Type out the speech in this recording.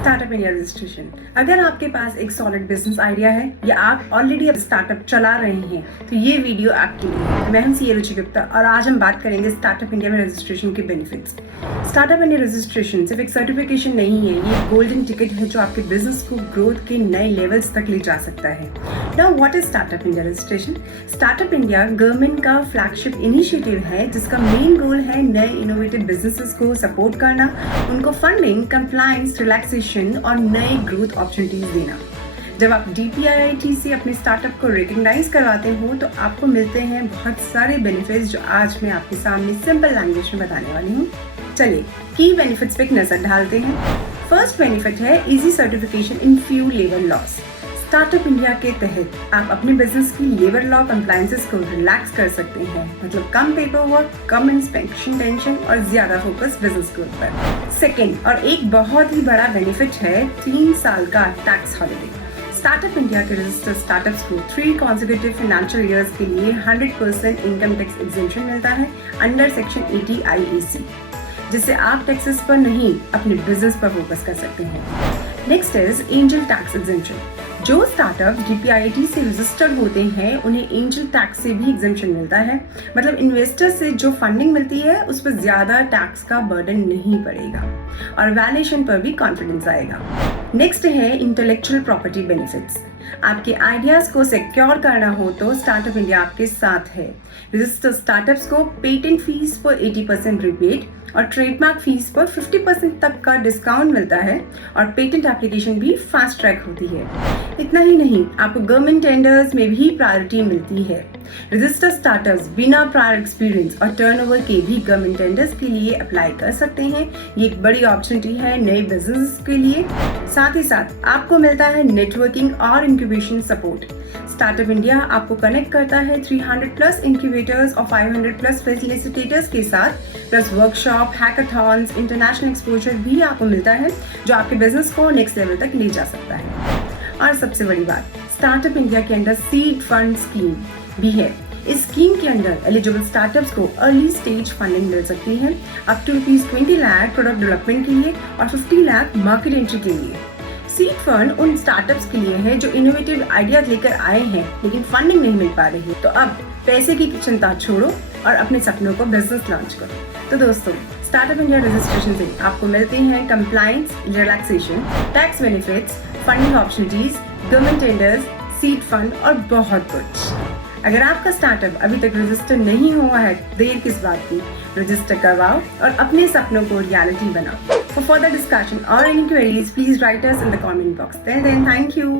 Startup India registration. अगर आपके पास एक सॉलिड बिजनेस आइडिया है या आप ऑलरेडी अब स्टार्टअप चला रहे हैं तो ये वीडियो आपके लिए। मैं हूं सीए रुचि गुप्ता और आज हम बात करेंगे स्टार्टअप इंडिया में रजिस्ट्रेशन के बेनिफिट्स। स्टार्टअप इंडिया रजिस्ट्रेशन सिर्फ एक सर्टिफिकेशन नहीं है, ये गोल्डन टिकट है जो आपके बिजनेस को ग्रोथ के नए लेवल्स तक ले जा सकता है। Now what is startup India registration? Startup India government का फ्लैगशिप इनिशिएटिव है जिसका मेन गोल है नए इनोवेटिव बिजनेसेस को सपोर्ट करना, उनको फंडिंग, कंप्लायंस, रिलैक्सेशन और नए ग्रोथ अपॉर्चुनिटीज देना। जब आप DPIIT से अपने स्टार्टअप को रिकॉग्नाइज करवाते हो तो आपको मिलते हैं बहुत सारे बेनिफिट्स जो आज मैं आपके सामने सिंपल लैंग्वेज में बताने वाली हूँ। चलिए की बेनिफिट्स पे एक नजर डालते हैं। फर्स्ट बेनिफिट है easy certification in few labour laws. Startup India के तहत आप अपने बिजनेस की लेबर लॉ कंप्लायंसेस को रिलैक्स कर सकते हैं, मतलब कम पेपर वर्क, कम इंस्पेक्शन टेंशन और ज्यादा फोकस बिजनेस ग्रोथ पर। सेकेंड और एक बहुत ही बड़ा बेनिफिट है 3 साल का टैक्स हॉलिडे। स्टार्टअप इंडिया के रजिस्टर्ड स्टार्टअप्स को 3 कॉन्सेक्यूटिव फाइनेंशियल ईयर्स के लिए 100% इनकम टैक्स एग्जेम्पशन मिलता है अंडर सेक्शन 80 IAC, जिससे आप टैक्सेस पर नहीं अपने बिजनेस पर फोकस कर सकते हैं। Next is angel tax exemption. जो स्टार्टअप DPIIT से रजिस्टर्ड होते हैं उन्हें एंजल टैक्स से भी एग्जेम्पशन मिलता है, मतलब इन्वेस्टर से जो फंडिंग मिलती है उस पर ज्यादा टैक्स का बर्डन नहीं पड़ेगा और वैल्यूएशन पर भी कॉन्फिडेंस आएगा। नेक्स्ट है इंटेलेक्चुअल प्रॉपर्टी बेनिफिट्स। आपके आइडियाज को सिक्योर करना हो तो स्टार्टअप इंडिया आपके साथ है। रजिस्टर्ड स्टार्टअप्स को पेटेंट फीस पर 80% रिबेट और ट्रेडमार्क फीस पर 50% तक का डिस्काउंट मिलता है और पेटेंट एप्लीकेशन भी फास्ट ट्रैक होती है। इतना ही नहीं, आपको गवर्नमेंट टेंडर्स में भी प्रायोरिटी मिलती है। रजिस्टर्ड स्टार्टअप्स बिना प्रायर एक्सपीरियंस और टर्नओवर के भी गवर्नमेंट टेंडर्स के लिए अप्लाई कर सकते हैं। ये एक बड़ी अपॉर्चुनिटी है नए बिजनेस के लिए। साथ ही साथ आपको मिलता है नेटवर्किंग और इंक्यूबेशन सपोर्ट। स्टार्टअप इंडिया आपको कनेक्ट करता है 300+ इंक्यूबेटर्स और 500+ फैसिलिटेटर्स के साथ, plus workshop, hackathons, international exposure भी आपको मिलता है जो आपके बिजनेस को नेक्स्ट लेवल तक ले जा सकता है। और सबसे बड़ी बात, स्टार्टअप इंडिया के अंदर सीड फंड स्कीम भी है। इस स्कीम के अंदर एलिजिबल स्टार्टअप्स को अर्ली स्टेज फंडिंग मिल सकती है up to ₹20 lakh product development के लिए और 50 लाख मार्केट एंट्री के लिए। सीड फंड उन स्टार्टअप्स के लिए है जो इनोवेटिव आइडियाज लेकर आए हैं लेकिन फंडिंग नहीं मिल पा रही है। तो अब पैसे की चिंता छोड़ो और अपने सपनों को बिजनेस लॉन्च करो। तो दोस्तों, स्टार्टअप इंडिया रजिस्ट्रेशन से आपको मिलते हैं compliance, relaxation, tax benefits, funding opportunities, government tenders, seed fund और बहुत कुछ। अगर आपका स्टार्टअप अभी तक रजिस्टर नहीं हुआ है, देर किस बात की? रजिस्टर करवाओ और अपने सपनों को रियलिटी बनाओ। For further discussion or any queries, please write us in the comment box. Till then, thank you.